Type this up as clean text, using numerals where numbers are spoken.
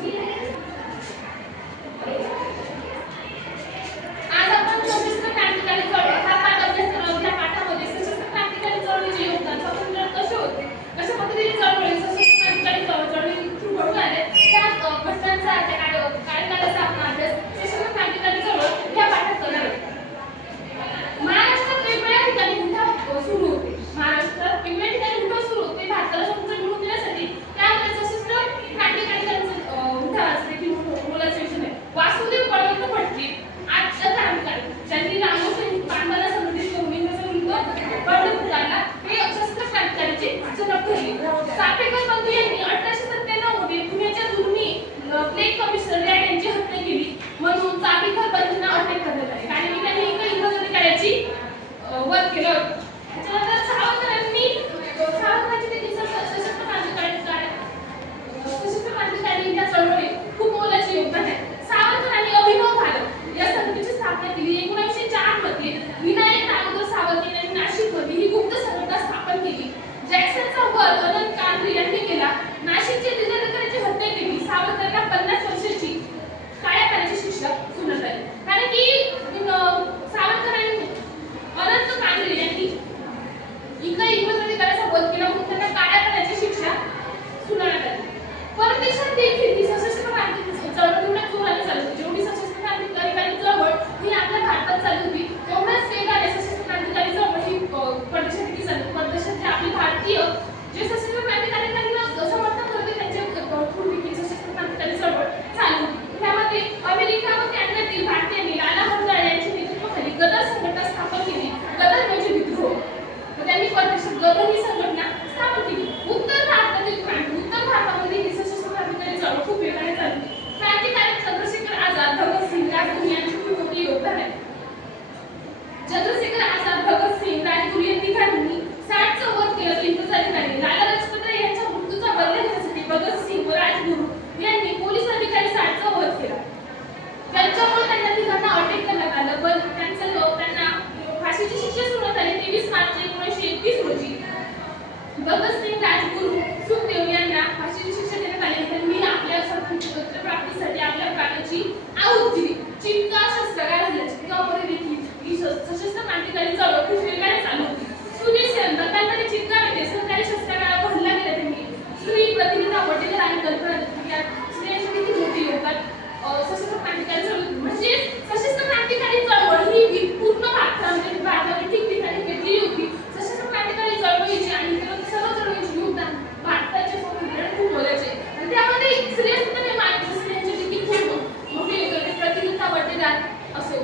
आज आपण सशस्त्र क्रांतिकारी चळवळ हा पाठ अभ्यास करणार आहोत. या पाठामध्ये सशस्त्र क्रांतिकारी चळवळीचे योगदान, स्वातंत्र्य कसे होते, कशा पद्धतीने चळवळी सशस्त्र क्रांतिकारी चळवळी थ्रू घडून आले, त्या घटनांचा त्या कार्यकालाचा आपण अभ्यास सशस्त्र क्रांतिकारी चळवळ या पाठात करणार आहोत. महाराष्ट्रात वेगवेगळ्या ठिकाणी उठाव सुरू होते. महाराष्ट्रात वेगवेगळ्या ठिकाणी उठाव सुरू होते. भारताला स्वातंत्र्य मिळवून देण्यासाठी त्यामध्ये सशस्त्र क्रांतिकारींचा उठावाचा देखील मोलाचा विषय आहे. वासुदेव बळवंत फडके आजच्या क्रांतिकारी ज्यांनी रामोशी पांडवाला समर्थित करून इंग्रजांविरुद्ध बंड पुकारला, हे सशस्त्र क्रांतिकारीचे जनक ठरले. चाफेकर बंधू यांनी 1897 मध्ये पुण्याच्या दुर्मी प्लेग कमिशनर यांची हत्या केली म्हणून चाफेकर बंधूंना अटक करण्यात आली. कारण त्यांनी एका इंग्रज अधिकाऱ्याची वध केलं होतं. त्याच्यानंतर सावरकरांची देखील सशस्त्र क्रांतिकारींच्या चळवळीत खूप मोलाचे योगदान आहे. सावरकरांनी अभिनव भारत या संघटनेची स्थापना केली. 1904 मध्ये विनायक दामोदर सावरकर यांनी नाशिकमध्ये ही गुप्त संघटना स्थापन केली. जॅक्सनचा वध अनंत कांबळे यांनी केला. नाशिकच्या जिल्हाधिकाऱ्याची हत्या केली. सावरकरांना 50 वर्षाची काळ्या पाण्याची शिक्षा सुनावण्यात आली. कारण की सावरकरांनी अनंत कांबळे यांनी इंग्रज अधिकाऱ्याचा वध केला म्हणून त्यांना काळ्या पाण्याची शिक्षा सुनावण्यात आली. परदेशात देखील ही सशस्त्र क्रांती चळवळ एवढ्या जोराने चालू होती. जेवढी सशस्त्र क्रांतिकारी चळवळ ही आपल्या भारतात चालू होती, तेवढ्याच वेगाने सशस्त्र क्रांतिकारी चळवळ ही परदेशात देखील चालू होती. परदेशातले आपले भारतीय जे सशस्त्र क्रांतिकाऱ्यांना समर्थन करते त्यांच्या थ्रू देखील सशस्त्र क्रांतिकारी चळवळ चालू होती. त्यामध्ये अमेरिका व कॅनडातील भारतीयांनी लाला हरदळ यांच्या नेतृत्वाखाली गदर संघटना स्थापन केली. गदर म्हणजे विद्रोह. त्यांनी परदेशात गदर ही संघटना स्थापन केली. उत्तर भारतामध्ये ही सशस्त्र क्रांतिकारी चळवळ खूप वेगाने चालली. क्रांतिकारी चंद्रशेखर आझाद, भगतसिंग, राजगुरू यांचे खूप मोठे योगदान आहे. चंद्रशेखर आझाद, भगतसिंग, राजगुरू या तिघांनी 60चं वध केलं इंग्रज अधिकारी. लाला लजपत राय यांच्या मृत्यूचा बदला घेण्यासाठी भगतसिंग व राजगुरू यांनी पोलीस अधिकारी 60चा वध केला. त्यांच्यामुळे त्यांना तिघांना अटक करण्यात आलं, पण त्यांना फाशीची शिक्षा सुनावण्यात आली. 23 मार्च 1931 रोजी भगतसिंग, राजगुरू, सुखदेव यांना फाशीची शिक्षा देण्यात आली. त्यांनी आपल्या स्वातंत्र्य प्राप्तीसाठी आपल्या प्राणाची आहुती दिली. चित्का शस्त्रागार हल्ला, चित्कामध्ये देखील ही सशस्त्र क्रांतिकारी चळवळ खूप वेगाने चालू होती. सुनील दत्तांकडे चित्का येते सरकारी शस्त्रागारावर हल्ला केला त्यांनी. स्त्री प्रतिनिधी वडेकर आणि कल्पना या स्त्रियांचे देखील मोठे योगदान सशस्त्र क्रांतिकारी चळवळ. म्हणजे सशस्त्र क्रांतिकारी चळवळ ही पूर्ण भारतामध्ये ठिकठिकाणी पेटली होती. सशस्त्र क्रांतिकारी चळवळीची आणि इतर सर्व चळवळींचे योगदान भारताच्या स्वातंत्र्यात खूप मोलाचे आहे. आणि त्यामध्ये स्त्रिया सुद्धा स्त्रियांचे देखील खूप मोठे योगदान. प्रतिनिधी वडेकर असो